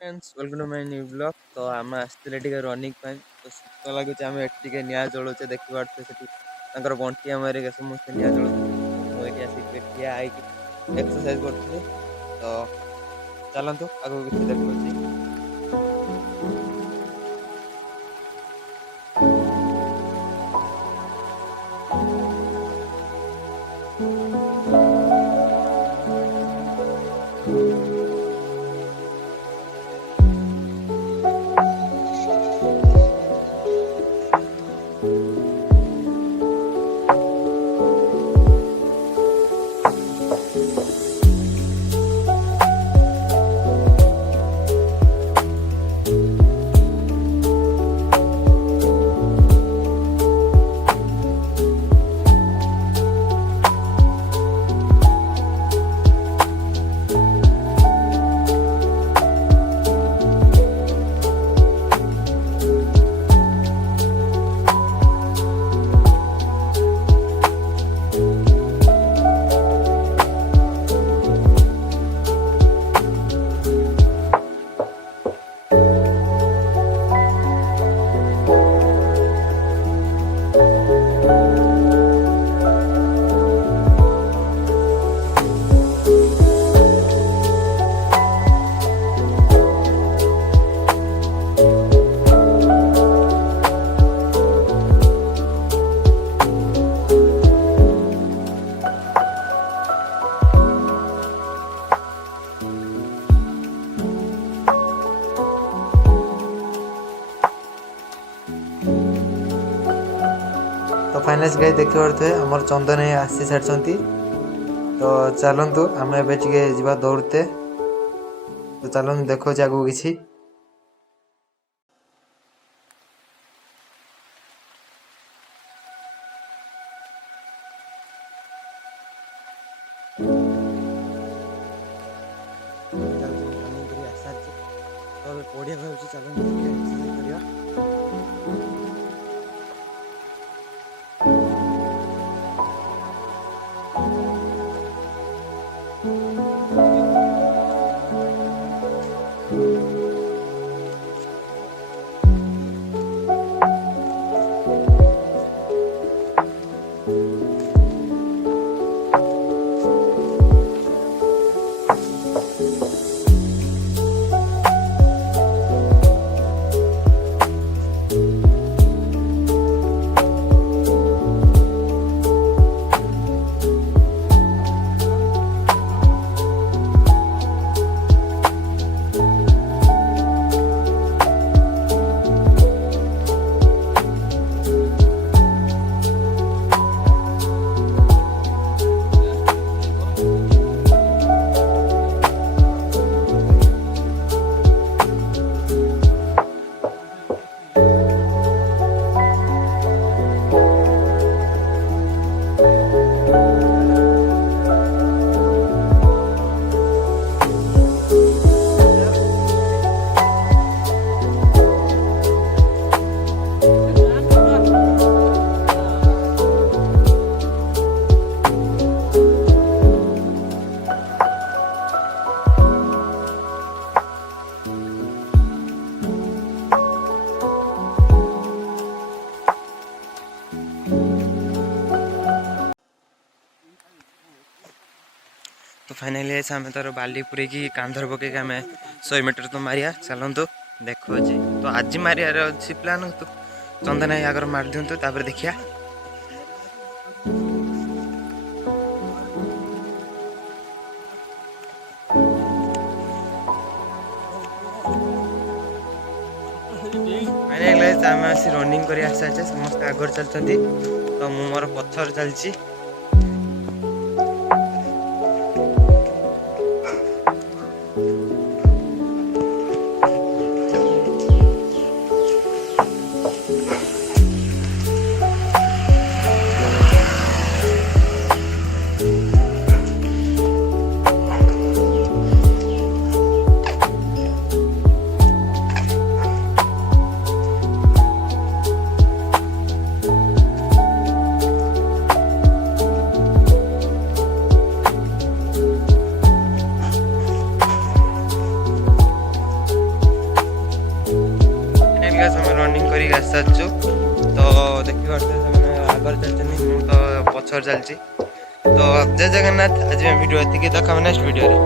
Friends welcome to my new blog. तो आम आसते टे रनिंग तो शीत लगे आम ए निआ जलुचे देखी पारे से बंटी आम समस्त निआ जलुचे तो मुझे आसिक ठिया एक्सरसाइज करी। तो चलतु आगे किसी देखुची। तो फाइनान्स गाई देखी पारे आमर चंदन आसी सारी। तो चलतु आम एवं दौड़ते। तो चलतु देखो आगू किसी पढ़िया चलो तो फाइनाली आम तार बाली पूरे कांधर पकईक आम 100 मीटर तो मारिया चलतु देखो जी। तो आज मारियार अच्छी प्लान तो चंदन आगर मार दिंतु तापर देखिया। आम आसी रनिंग कर सारी समस्त आगर चलती। तो मु मोर पथर चलती। गाइस हम रनिंग करी आसी सारिछु तो देखि पारछे ସେମାନେ आगर चलछनी मु तो पछर चलछि तो जय जगन्नाथ आज वीडियो एतिकी देखा नेक्स्ट वीडियो रे।